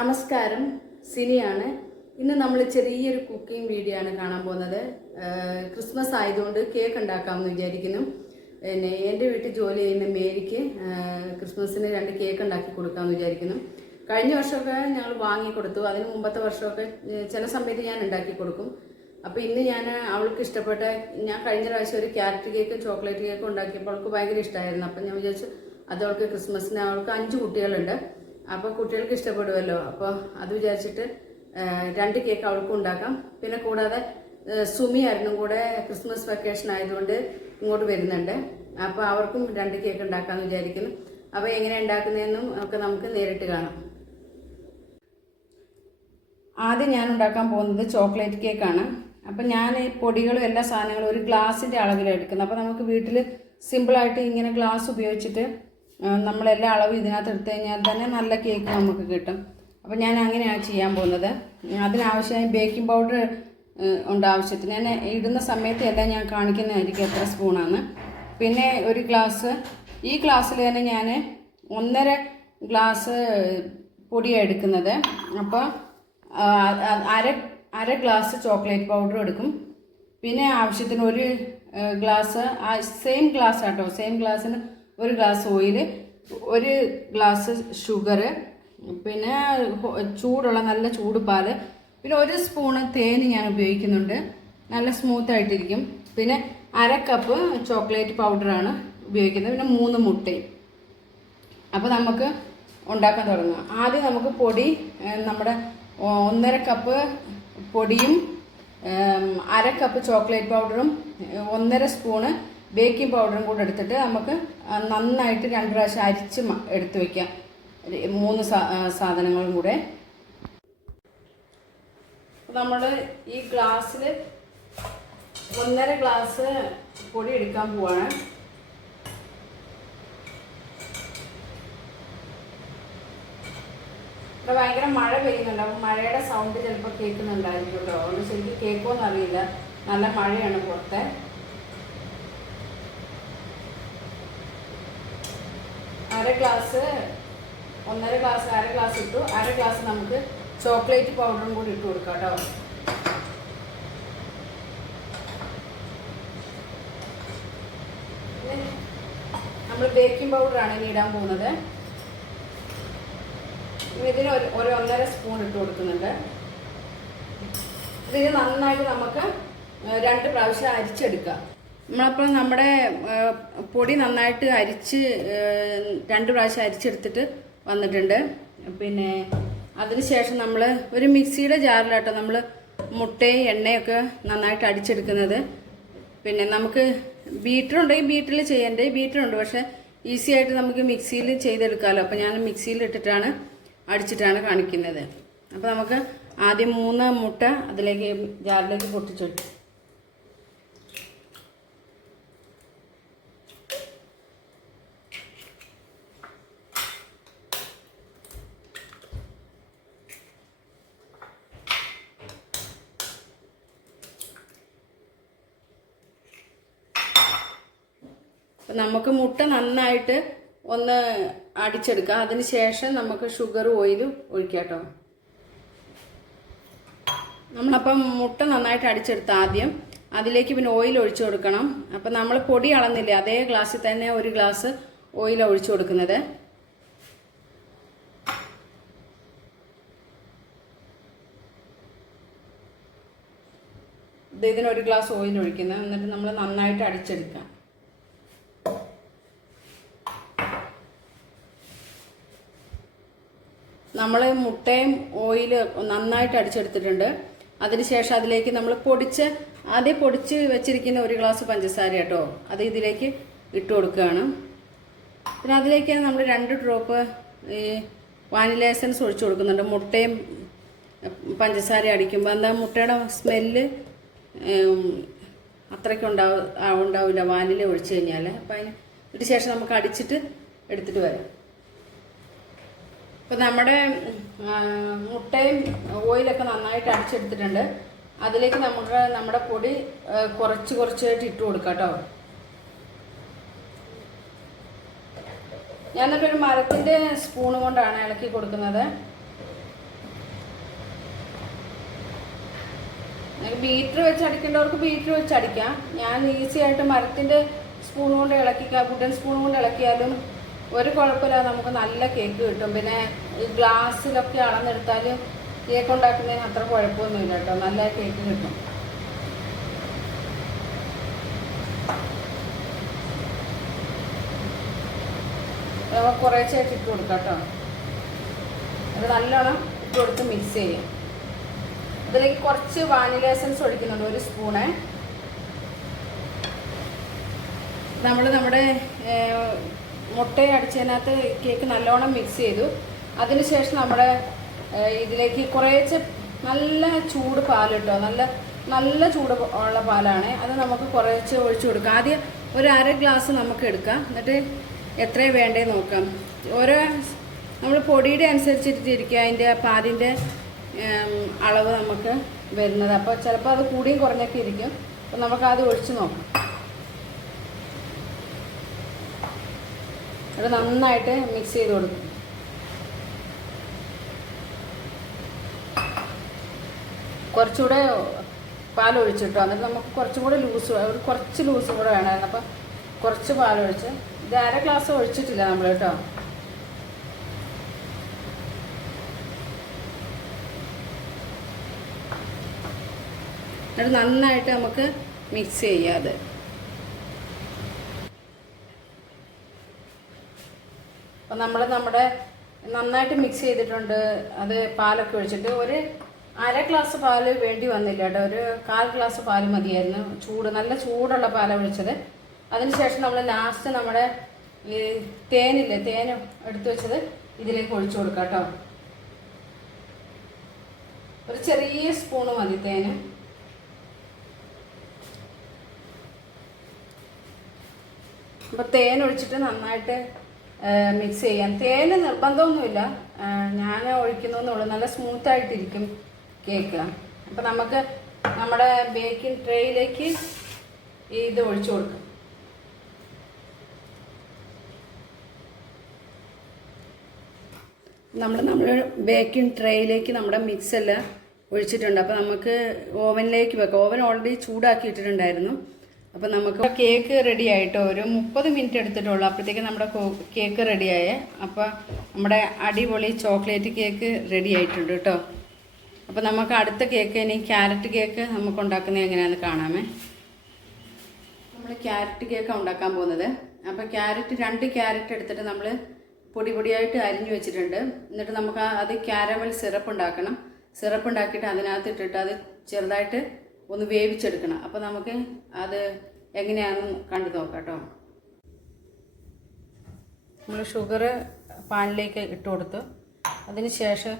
നമസ്കാരം, സിനിയാണ്. ഇന്ന് നമ്മൾ ചെറിയൊരു കുക്കിംഗ് വീഡിയോ ആണ് കാണാൻ പോകുന്നത്. ക്രിസ്മസ് ആയതുകൊണ്ട് കേക്ക് ഉണ്ടാക്കാമെന്ന് വിചാരിക്കുന്നു. പിന്നെ എൻ്റെ വീട്ടിൽ ജോലി ചെയ്യുന്ന മേരിക്ക് ക്രിസ്മസിന് 2 കേക്ക് ഉണ്ടാക്കി കൊടുക്കാമെന്ന് വിചാരിക്കുന്നു. കഴിഞ്ഞ വർഷമൊക്കെ ഞങ്ങൾ വാങ്ങിക്കൊടുത്തു. അതിന് മുമ്പത്തെ വർഷമൊക്കെ ചില സമയത്ത് ഞാൻ ഉണ്ടാക്കി കൊടുക്കും. അപ്പോൾ ഇന്ന് ഞാൻ അവൾക്ക് ഇഷ്ടപ്പെട്ട, ഞാൻ കഴിഞ്ഞ പ്രാവശ്യം ഒരു ക്യാരറ്റ് കേക്കും ചോക്ലേറ്റ് കേക്കും ഉണ്ടാക്കിയപ്പോൾ അവൾക്ക് ഭയങ്കര ഇഷ്ടമായിരുന്നു. അപ്പം ഞാൻ വിചാരിച്ചു അത് അവൾക്ക് ക്രിസ്മസിന്, അവൾക്ക് 5 കുട്ടികളുണ്ട്, അപ്പോൾ കുട്ടികൾക്ക് ഇഷ്ടപ്പെടുമല്ലോ. അപ്പോൾ അത് വിചാരിച്ചിട്ട് 2 കേക്ക് അവൾക്കും ഉണ്ടാക്കാം. പിന്നെ കൂടാതെ സുമി ആയിരുന്നു കൂടെ ക്രിസ്മസ് വെക്കേഷൻ ആയതുകൊണ്ട് ഇങ്ങോട്ട് വരുന്നുണ്ട്. അപ്പോൾ അവർക്കും 2 കേക്ക് ഉണ്ടാക്കാമെന്ന് വിചാരിക്കുന്നു. അപ്പോൾ എങ്ങനെ ഉണ്ടാക്കുന്നതെന്നും ഒക്കെ നമുക്ക് നേരിട്ട് കാണാം. ആദ്യം ഞാൻ ഉണ്ടാക്കാൻ പോകുന്നത് ചോക്ലേറ്റ് കേക്കാണ്. അപ്പം ഞാൻ പൊടികളും എല്ലാ സാധനങ്ങളും ഒരു ഗ്ലാസിൻ്റെ അളവിലാണ് എടുക്കുന്നത്. അപ്പോൾ നമുക്ക് വീട്ടിൽ സിമ്പിളായിട്ട് ഇങ്ങനെ ഗ്ലാസ് ഉപയോഗിച്ചിട്ട് നമ്മളെല്ലാ അളവും ഇതിനകത്ത് എടുത്തു കഴിഞ്ഞാൽ തന്നെ നല്ല കേക്ക് നമുക്ക് കിട്ടും. അപ്പോൾ ഞാൻ അങ്ങനെയാണ് ചെയ്യാൻ പോകുന്നത്. അതിനാവശ്യമായി ബേക്കിംഗ് പൗഡർ ഉണ്ട് ആവശ്യത്തിന്. ഞാൻ ഇടുന്ന സമയത്ത് എല്ലാം ഞാൻ കാണിക്കുന്നതായിരിക്കും എത്ര സ്പൂണാണ്. പിന്നെ ഒരു ഗ്ലാസ്, ഈ ഗ്ലാസ്സിൽ തന്നെ ഞാൻ 1.5 ഗ്ലാസ് പൊടിയാണ് എടുക്കുന്നത്. അപ്പോൾ അര ഗ്ലാസ് ചോക്ലേറ്റ് പൗഡർ എടുക്കും. പിന്നെ ആവശ്യത്തിന് ഒരു ഗ്ലാസ്, സെയിം ഗ്ലാസ് ആട്ടോ, സെയിം ഗ്ലാസ്സിന് 1 ഗ്ലാസ് ഓയിൽ, 1 ഗ്ലാസ് ഷുഗർ, പിന്നെ ചൂടുള്ള നല്ല ചൂട് പാല്, പിന്നെ 1 സ്പൂണ് തേൻ ഞാൻ ഉപയോഗിക്കുന്നുണ്ട്, നല്ല സ്മൂത്തായിട്ടിരിക്കും. പിന്നെ 1/2 കപ്പ് ചോക്ലേറ്റ് പൗഡറാണ് ഉപയോഗിക്കുന്നത്. പിന്നെ 3 മുട്ടയും. അപ്പോൾ നമുക്ക് ഉണ്ടാക്കാൻ തുടങ്ങാം. ആദ്യം നമുക്ക് പൊടി, നമ്മുടെ 1.5 കപ്പ് പൊടിയും 1/2 കപ്പ് ചോക്ലേറ്റ് പൗഡറും 1.5 സ്പൂണ് ബേക്കിംഗ് പൗഡറും കൂടെ എടുത്തിട്ട് നമുക്ക് നന്നായിട്ട് 2 പ്രാവശ്യം അരിച്ച് എടുത്ത് വയ്ക്കാം. 3 സാധനങ്ങളും കൂടെ. നമ്മൾ ഈ ഗ്ലാസ്സിൽ 1.5 ഗ്ലാസ് പൊടി എടുക്കാൻ പോവാണ്. ഇവിടെ ഭയങ്കര മഴ പെയ്യുന്നുണ്ട്. അപ്പം മഴയുടെ സൗണ്ട് ചിലപ്പോൾ കേൾക്കുന്നുണ്ടായിരിക്കും കേട്ടോ. അതുകൊണ്ട് ശരിക്കും കേൾക്കുമെന്ന് അറിയില്ല, നല്ല മഴയാണ് പുറത്തെ. 1/2 ഗ്ലാസ് ഇട്ടു. 1/2 ഗ്ലാസ് നമുക്ക് ചോക്ലേറ്റ് പൗഡറും കൂടി ഇട്ട് കൊടുക്കാം കേട്ടോ. നമ്മൾ ബേക്കിംഗ് പൗഡറാണ് ഇനി ഇടാൻ പോകുന്നത്. ഇതിന് ഒരു 1.5 സ്പൂൺ ഇട്ട് കൊടുക്കുന്നുണ്ട്. ഇതിന് നന്നായിട്ട് നമുക്ക് 2 പ്രാവശ്യം അരിച്ചെടുക്കാം. നമ്മളപ്പോൾ നമ്മുടെ പൊടി നന്നായിട്ട് അരിച്ച് 2 പ്രാവശ്യം അരിച്ചെടുത്തിട്ട് വന്നിട്ടുണ്ട്. പിന്നെ അതിന് ശേഷം നമ്മൾ ഒരു മിക്സിയുടെ ജാറിലാട്ടോ നമ്മൾ മുട്ടയും എണ്ണയൊക്കെ നന്നായിട്ട് അടിച്ചെടുക്കുന്നത്. പിന്നെ നമുക്ക് ബീറ്ററുണ്ടെങ്കിൽ ബീറ്ററിൽ ചെയ്യേണ്ടത്, ബീറ്ററുണ്ട് പക്ഷേ ഈസി ആയിട്ട് നമുക്ക് മിക്സിയിൽ ചെയ്തെടുക്കാമല്ലോ. അപ്പോൾ ഞാൻ മിക്സിയിൽ ഇട്ടിട്ടാണ് അടിച്ചിട്ടാണ് കാണിക്കുന്നത്. അപ്പോൾ നമുക്ക് ആദ്യം 3 മുട്ട അതിലേക്ക് ജാറിലേക്ക് പൊട്ടിച്ചെടുക്കും. നമുക്ക് മുട്ട നന്നായിട്ട് ഒന്ന് അടിച്ചെടുക്കാം. അതിന് ശേഷം നമുക്ക് ഷുഗർ ഓയിൽ ഒഴിക്കാം കേട്ടോ. നമ്മളപ്പം മുട്ട നന്നായിട്ട് അടിച്ചെടുത്ത ആദ്യം അതിലേക്ക് പിന്നെ ഓയിൽ ഒഴിച്ചു കൊടുക്കണം. അപ്പം നമ്മൾ പൊടി അളന്നില്ലേ, അതേ ഗ്ലാസ്സിൽ തന്നെ 1 ഗ്ലാസ് ഓയിൽ ഒഴിച്ചു കൊടുക്കുന്നത്. ഇതിന് 1 ഗ്ലാസ് ഓയിൽ ഒഴിക്കുന്നത്. എന്നിട്ട് നമ്മൾ നന്നായിട്ട് അടിച്ചെടുക്കാം. നമ്മൾ മുട്ടയും ഓയിൽ നന്നായിട്ട് അടിച്ചെടുത്തിട്ടുണ്ട്. അതിനുശേഷം അതിലേക്ക് നമ്മൾ ആദ്യം പൊടിച്ച് വെച്ചിരിക്കുന്ന 1 ഗ്ലാസ് പഞ്ചസാര കേട്ടോ, അത് ഇതിലേക്ക് ഇട്ട് കൊടുക്കുകയാണ്. പിന്നെ അതിലേക്ക് നമ്മൾ 2 ഡ്രോപ്പ് ഈ വാനില എസൻസ് ഒഴിച്ചു കൊടുക്കുന്നുണ്ട്. മുട്ടയും പഞ്ചസാര അടിക്കുമ്പോൾ എന്താ മുട്ടയുടെ സ്മെല്ല് അത്രയ്ക്ക് ഉണ്ടാവില്ല വാനില ഒഴിച്ചു കഴിഞ്ഞാൽ. അപ്പം അതിന് ശേഷം നമുക്ക് അടിച്ചിട്ട് എടുത്തിട്ട് വരാം. അപ്പോൾ നമ്മുടെ മുട്ടയും ഓയിലൊക്കെ നന്നായിട്ട് അടിച്ചെടുത്തിട്ടുണ്ട്. അതിലേക്ക് നമ്മുടെ പൊടി കുറച്ചായിട്ട് ഇട്ട് കൊടുക്കാം കേട്ടോ. ഞാൻ എന്നിട്ടൊരു മരത്തിൻ്റെ സ്പൂൺ കൊണ്ടാണ് ഇളക്കി കൊടുക്കുന്നത്. ബീറ്റർ വെച്ച് അടിക്കേണ്ടവർക്ക് ബീറ്റർ വെച്ച് അടിക്കാം. ഞാൻ ഈസി ആയിട്ട് മരത്തിൻ്റെ സ്പൂൺ കൊണ്ട് ഇളക്കിക്കാം, വുഡൻ സ്പൂൺ കൊണ്ട് ഇളക്കിയാലും ഒരു കുഴപ്പമില്ല, നമുക്ക് നല്ല കേക്ക് കിട്ടും. പിന്നെ ഈ ഗ്ലാസ്സിലൊക്കെ അളന്നെടുത്താൽ കേക്ക് ഉണ്ടാക്കുന്നതിന് അത്ര കുഴപ്പമൊന്നുമില്ല കേട്ടോ, നല്ല കേക്ക് കിട്ടും. കുറേശ്ശായിട്ട് ഇട്ട് കൊടുക്കാം കേട്ടോ. അത് നല്ലോണം ഇട്ട് കൊടുത്ത് മിക്സ് ചെയ്യാം. ഇതിലേക്ക് കുറച്ച് വാനില എസൻസ് ഒഴിക്കുന്നുണ്ട്, 1 സ്പൂണ്. നമ്മുടെ മുട്ട അടിച്ചതിനകത്ത് കേക്ക് നല്ലോണം മിക്സ് ചെയ്തു. അതിനുശേഷം നമ്മുടെ ഇതിലേക്ക് കുറേശ്ശെ നല്ല ചൂട് പാൽ കേട്ടോ, നല്ല ചൂട് ഉള്ള പാലാണ്. അത് നമുക്ക് കുറേശ്ശെ ഒഴിച്ചു കൊടുക്കാം. ആദ്യം ഒരു 1/2 ഗ്ലാസ് നമുക്ക് എടുക്കാം, എന്നിട്ട് എത്രയും വേണ്ടേ നോക്കാം. ഓരോ നമ്മൾ പൊടിയുടെ അനുസരിച്ചിട്ടിരിക്കുക അതിൻ്റെ പാലിൻ്റെ അളവ് നമുക്ക് വരുന്നത്. അപ്പോൾ ചിലപ്പോൾ അത് കൂടിയും കുറഞ്ഞൊക്കെ ഇരിക്കും. അപ്പോൾ നമുക്കത് ഒഴിച്ച് നോക്കാം. അത് നന്നായിട്ട് മിക്സ് ചെയ്ത് കൊടുക്കും. കുറച്ചുകൂടെ പാലൊഴിച്ചിട്ടോ, എന്നിട്ട് നമുക്ക് കുറച്ചും കൂടെ കുറച്ച് ലൂസും കൂടെ വേണമായിരുന്നു. അപ്പം കുറച്ച് പാലൊഴിച്ച്, ഇത് 1/2 ഗ്ലാസ് ഒഴിച്ചിട്ടില്ല നമ്മൾ കേട്ടോ. എന്നിട്ട് നന്നായിട്ട് നമുക്ക് മിക്സ് ചെയ്യാം. അത് അപ്പം നമ്മുടെ നന്നായിട്ട് മിക്സ് ചെയ്തിട്ടുണ്ട്. അത് പാലൊക്കെ ഒഴിച്ചിട്ട് ഒരു 1/2 ഗ്ലാസ് പാല് വേണ്ടി വന്നില്ല കേട്ടോ, ഒരു 1/4 ഗ്ലാസ് പാല് മതിയായിരുന്നു. നല്ല ചൂടുള്ള പാലാണ് ഒഴിച്ചത്. അതിനുശേഷം നമ്മൾ ലാസ്റ്റ് നമ്മുടെ ഈ തേൻ എടുത്തു വെച്ചത് ഇതിലേക്ക് ഒഴിച്ചു കൊടുക്കാം കേട്ടോ. ഒരു ചെറിയ സ്പൂണ് മതി തേന്. അപ്പോൾ തേൻ ഒഴിച്ചിട്ട് നന്നായിട്ട് മിക്സ് ചെയ്യാം. തേന് നിർബന്ധമൊന്നുമില്ല, ഞാൻ ഒഴിക്കുന്നതെന്നുള്ളൂ. നല്ല സ്മൂത്തായിട്ടിരിക്കും കേക്ക്. അപ്പോൾ നമുക്ക് നമ്മുടെ ബേക്കിംഗ് ട്രേയിലേക്ക് ഇത് ഒഴിച്ചു കൊടുക്കാം. നമ്മൾ ബേക്കിംഗ് ട്രേയിലേക്ക് നമ്മുടെ മിക്സ് എല്ലാം ഒഴിച്ചിട്ടുണ്ട്. അപ്പോൾ നമുക്ക് ഓവനിലേക്ക് വെക്കാം. ഓവൻ ഓൾറെഡി ചൂടാക്കിയിട്ടിട്ടുണ്ടായിരുന്നു. അപ്പോൾ നമുക്ക് കേക്ക് റെഡി ആയിട്ടോ, ഒരു 30 മിനിറ്റ് എടുത്തിട്ടുള്ളൂ. അപ്പോഴത്തേക്ക് നമ്മുടെ കേക്ക് റെഡിയായേ. അപ്പോൾ നമ്മുടെ അടിപൊളി ചോക്ലേറ്റ് കേക്ക് റെഡി ആയിട്ടുണ്ട് കേട്ടോ. അപ്പോൾ നമുക്ക് അടുത്ത കേക്ക്, ഇനി ക്യാരറ്റ് കേക്ക് നമുക്ക് ഉണ്ടാക്കുന്നത് എങ്ങനെയാണെന്ന് കാണാമേ. നമ്മൾ ക്യാരറ്റ് കേക്കാണ് ഉണ്ടാക്കാൻ പോകുന്നത്. അപ്പോൾ 2 ക്യാരറ്റ് എടുത്തിട്ട് നമ്മൾ പൊടിയായിട്ട് അരിഞ്ഞു വെച്ചിട്ടുണ്ട്. എന്നിട്ട് നമുക്ക് അത് കാരമൽ സിറപ്പ് ഉണ്ടാക്കണം. സിറപ്പ് ഉണ്ടാക്കിയിട്ട് അതിനകത്ത് ഇട്ടിട്ട് അത് ചെറുതായിട്ട് ഒന്ന് വേവിച്ചെടുക്കണം. അപ്പോൾ നമുക്ക് അത് എങ്ങനെയാണെന്ന് കണ്ടു നോക്കാം കേട്ടോ. നമ്മൾ ഷുഗർ പാനിലേക്ക് ഇട്ട് കൊടുത്തു. അതിന് ശേഷം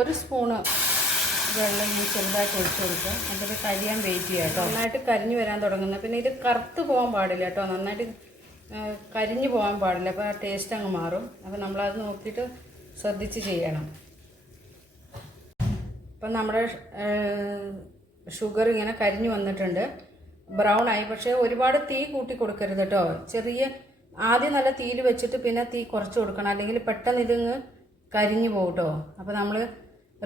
ഒരു സ്പൂണ് വെള്ളം ഇങ്ങനെ ചെറുതായിട്ട് ഒഴിച്ചു കൊടുക്കുക. എന്നിട്ട് കരിയാൻ വെയിറ്റ് ചെയ്യുക കേട്ടോ. നന്നായിട്ട് കരിഞ്ഞു വരാൻ തുടങ്ങുന്നത്. പിന്നെ ഇത് കറുത്ത് പോകാൻ പാടില്ല കേട്ടോ, നന്നായിട്ട് കരിഞ്ഞു പോകാൻ പാടില്ല. അപ്പോൾ ആ ടേസ്റ്റ് അങ്ങ് മാറും. അപ്പോൾ നമ്മളത് നോക്കിയിട്ട് ശ്രദ്ധിച്ച് ചെയ്യണം. അപ്പം നമ്മുടെ ഷുഗർ ഇങ്ങനെ കരിഞ്ഞു വന്നിട്ടുണ്ട്, ബ്രൗൺ ആയി. പക്ഷേ ഒരുപാട് തീ കൂട്ടി കൊടുക്കരുത് കേട്ടോ. ആദ്യം നല്ല തീയിൽ വെച്ചിട്ട് പിന്നെ തീ കുറച്ച് കൊടുക്കണം, അല്ലെങ്കിൽ പെട്ടെന്ന് ഇതിങ്ങ് കരിഞ്ഞു പോകും കേട്ടോ. അപ്പോൾ നമ്മൾ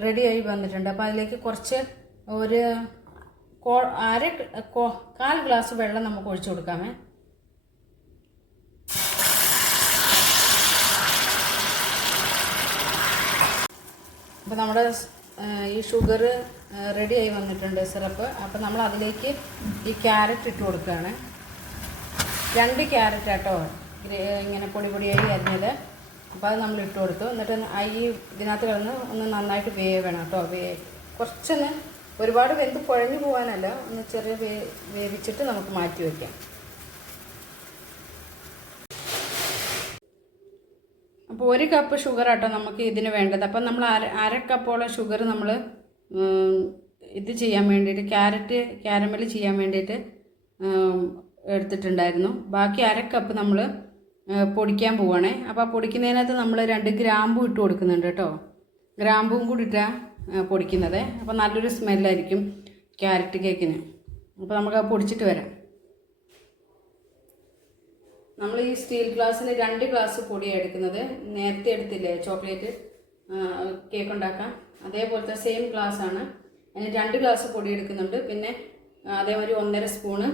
റെഡിയായി വന്നിട്ടുണ്ട്. അപ്പോൾ അതിലേക്ക് കുറച്ച് ഒരു 1/4 ഗ്ലാസ് വെള്ളം നമുക്ക് ഒഴിച്ചു കൊടുക്കാമേ. അപ്പോൾ നമ്മുടെ ഈ ഷുഗർ റെഡിയായി വന്നിട്ടുണ്ട്, സിറപ്പ്. അപ്പോൾ നമ്മൾ അതിലേക്ക് ഈ ക്യാരറ്റ് ഇട്ട് കൊടുക്കുകയാണ്. 2 ക്യാരറ്റ് കേട്ടോ, ഇങ്ങനെ പൊടിയായി അരിഞ്ഞത്. അപ്പോൾ അത് നമ്മൾ ഇട്ട് കൊടുത്തു. എന്നിട്ട് ഇതിനകത്ത് കിടന്ന് ഒന്ന് നന്നായിട്ട് വേവണം കേട്ടോ. കുറച്ചൊന്ന്, ഒരുപാട് വെന്ത് കുഴഞ്ഞു പോകാനല്ല, ഒന്ന് ചെറിയ വേവിച്ചിട്ട് നമുക്ക് മാറ്റി വയ്ക്കാം. അപ്പോൾ 1 കപ്പ് ഷുഗർ ആട്ടോ നമുക്ക് ഇതിന് വേണ്ടത്. അപ്പം നമ്മൾ 1/2 കപ്പോളം ഷുഗർ നമ്മൾ ഇത് ചെയ്യാൻ വേണ്ടിയിട്ട്, കാരമൽ ചെയ്യാൻ വേണ്ടിയിട്ട് എടുത്തിട്ടുണ്ടായിരുന്നു. ബാക്കി 1/2 കപ്പ് നമ്മൾ പൊടിക്കാൻ പോവുകയാണേ. അപ്പോൾ ആ പൊടിക്കുന്നതിനകത്ത് നമ്മൾ 2 ഗ്രാമ്പൂ ഇട്ട് കൊടുക്കുന്നുണ്ട് കേട്ടോ. ഗ്രാമ്പും കൂടി ഇട്ടാണ് പൊടിക്കുന്നത്. അപ്പോൾ നല്ലൊരു സ്മെല്ലായിരിക്കും ക്യാരറ്റ് കേക്കിന്. അപ്പോൾ നമുക്ക് പൊടിച്ചിട്ട് വരാം. നമ്മൾ ഈ സ്റ്റീൽ ഗ്ലാസ്സിന് 2 ഗ്ലാസ് പൊടിയാണ് എടുക്കുന്നത്. നേരത്തെ എടുത്തില്ലേ ചോക്ലേറ്റ് കേക്ക് ഉണ്ടാക്കാൻ, അതേപോലത്തെ സെയിം ഗ്ലാസ്സാണ്. അതിന് 2 ഗ്ലാസ് പൊടി എടുക്കുന്നുണ്ട്. പിന്നെ അതേമാതിരി 1.5 സ്പൂണ്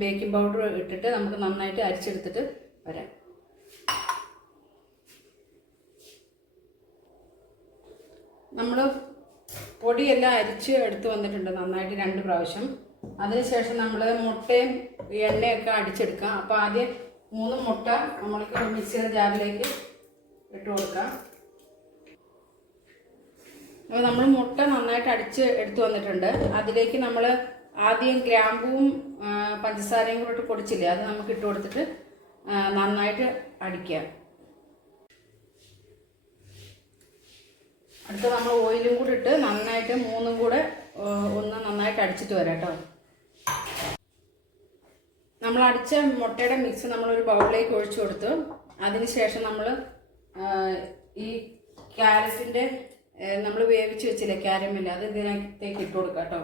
ബേക്കിംഗ് പൗഡർ ഇട്ടിട്ട് നമുക്ക് നന്നായിട്ട് അരിച്ചെടുത്തിട്ട് വരാം. നമ്മൾ പൊടിയെല്ലാം അരിച്ച് എടുത്ത് വന്നിട്ടുണ്ട് നന്നായിട്ട് 2 പ്രാവശ്യം. അതിനുശേഷം നമ്മൾ മുട്ടയും എണ്ണയൊക്കെ അടിച്ചെടുക്കാം. അപ്പോൾ ആദ്യം 3 മുട്ട നമ്മൾക്ക് മിക്സിയുടെ ജാറിലേക്ക് ഇട്ട് കൊടുക്കാം. അപ്പോൾ നമ്മൾ മുട്ട നന്നായിട്ട് അടിച്ച് എടുത്ത് വന്നിട്ടുണ്ട്. അതിലേക്ക് നമ്മൾ ആദ്യം ഗ്രാമ്പൂവും പഞ്ചസാരയും കൂടെ ഇട്ട് പൊടിച്ചില്ലേ, അത് നമുക്ക് ഇട്ട് കൊടുത്തിട്ട് നന്നായിട്ട് അടിക്കുക. അടുത്ത നമ്മൾ ഓയിലും കൂടി ഇട്ട് നന്നായിട്ട് 3 കൂടെ ഒന്ന് നന്നായിട്ട് അടിച്ചിട്ട് വരാം കേട്ടോ. നമ്മൾ അടിച്ച മുട്ടയുടെ മിക്സ് നമ്മളൊരു ബൗളിലേക്ക് ഒഴിച്ചു കൊടുത്തു. അതിനുശേഷം നമ്മൾ ഈ ക്യാരറ്റിൻ്റെ നമ്മൾ വേവിച്ച് വെച്ചില്ലേ ക്യാരമില്ല, അത് ഇതിനകത്തേക്ക് ഇട്ട് കൊടുക്കാം കേട്ടോ.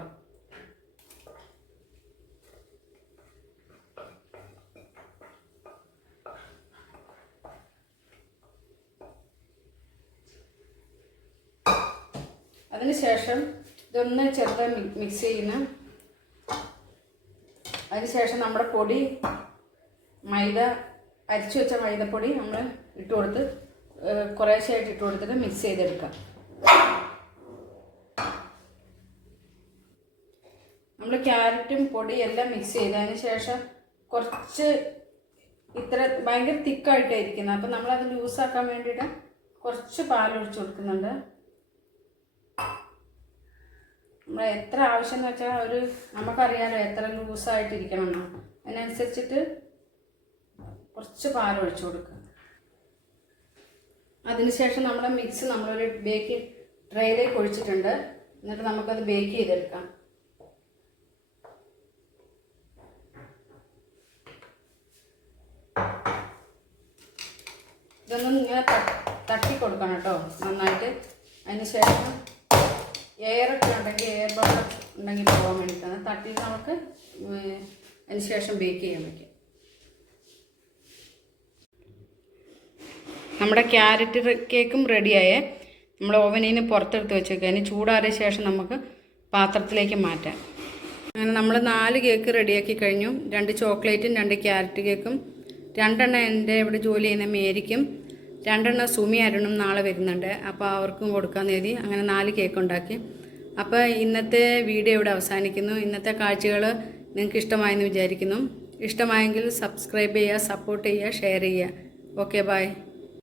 അതിനുശേഷം ഇതൊന്ന് ചെറുതായി മിക്സ് ചെയ്യുന്ന. അതിനുശേഷം നമ്മുടെ പൊടി മൈദ അരിച്ചു വെച്ച മൈദപ്പൊടി നമ്മൾ ഇട്ട് കൊടുത്ത് കുറേശ്ശായിട്ട് ഇട്ട് കൊടുത്തിട്ട് മിക്സ് ചെയ്തെടുക്കാം. നമ്മൾ ക്യാരറ്റും പൊടി എല്ലാം മിക്സ് ചെയ്തതിന് ശേഷം കുറച്ച് ഇത്ര ഭയങ്കര തിക്കായിട്ടായിരിക്കുന്നത്. അപ്പം നമ്മളത് ലൂസാക്കാൻ വേണ്ടിയിട്ട് കുറച്ച് പാലൊഴിച്ച് കൊടുക്കുന്നുണ്ട്. നമ്മൾ എത്ര ആവശ്യം എന്ന് വെച്ചാൽ നമുക്കറിയാമല്ലോ എത്ര ലൂസായിട്ടിരിക്കണം എന്ന്, അതിനനുസരിച്ചിട്ട് കുറച്ച് പാലൊഴിച്ച് കൊടുക്കുക. അതിനുശേഷം നമ്മുടെ മിക്സ് നമ്മളൊരു ബേക്കിംഗ് ട്രേയിലേക്ക് ഒഴിച്ചിട്ടുണ്ട്. എന്നിട്ട് നമുക്കത് ബേക്ക് ചെയ്തെടുക്കാം. ഇതൊന്നും ഇങ്ങനെ തട്ടി കൊടുക്കണം കേട്ടോ നന്നായിട്ട്. അതിനുശേഷം എയറൊക്കെ ഉണ്ടെങ്കിൽ എയർ ബബിൾ ഉണ്ടെങ്കിൽ പോകാൻ വേണ്ടിയിട്ടാണ് തട്ടിയിട്ട് നമുക്ക് അതിനുശേഷം ബേക്ക് ചെയ്യാൻ പറ്റും. നമ്മുടെ ക്യാരറ്റ് കേക്കും റെഡിയായേ. നമ്മൾ ഓവനിൽ നിന്ന് പുറത്തെടുത്ത് വെച്ചേക്കുക. അതിന് ചൂടാറിയ ശേഷം നമുക്ക് പാത്രത്തിലേക്ക് മാറ്റാം. അങ്ങനെ നമ്മൾ 4 കേക്ക് റെഡിയാക്കി കഴിഞ്ഞു. 2 ചോക്ലേറ്റും 2 ക്യാരറ്റ് കേക്കും, 2 എൻ്റെ ഇവിടെ ജോലി ചെയ്യുന്ന മേരിക്കും, 2 സുമി അരുണും നാളെ വരുന്നുണ്ട്. അപ്പോൾ അവർക്കും കൊടുക്കാമെന്ന് കരുതി അങ്ങനെ 4 കേക്ക് ഉണ്ടാക്കി. അപ്പോൾ ഇന്നത്തെ വീഡിയോ ഇവിടെ അവസാനിക്കുന്നു. ഇന്നത്തെ കാഴ്ചകൾ നിങ്ങൾക്ക് ഇഷ്ടമായെന്ന് വിചാരിക്കുന്നു. ഇഷ്ടമായെങ്കിൽ സബ്സ്ക്രൈബ് ചെയ്യുക, സപ്പോർട്ട് ചെയ്യുക, ഷെയർ ചെയ്യുക. Okay, by.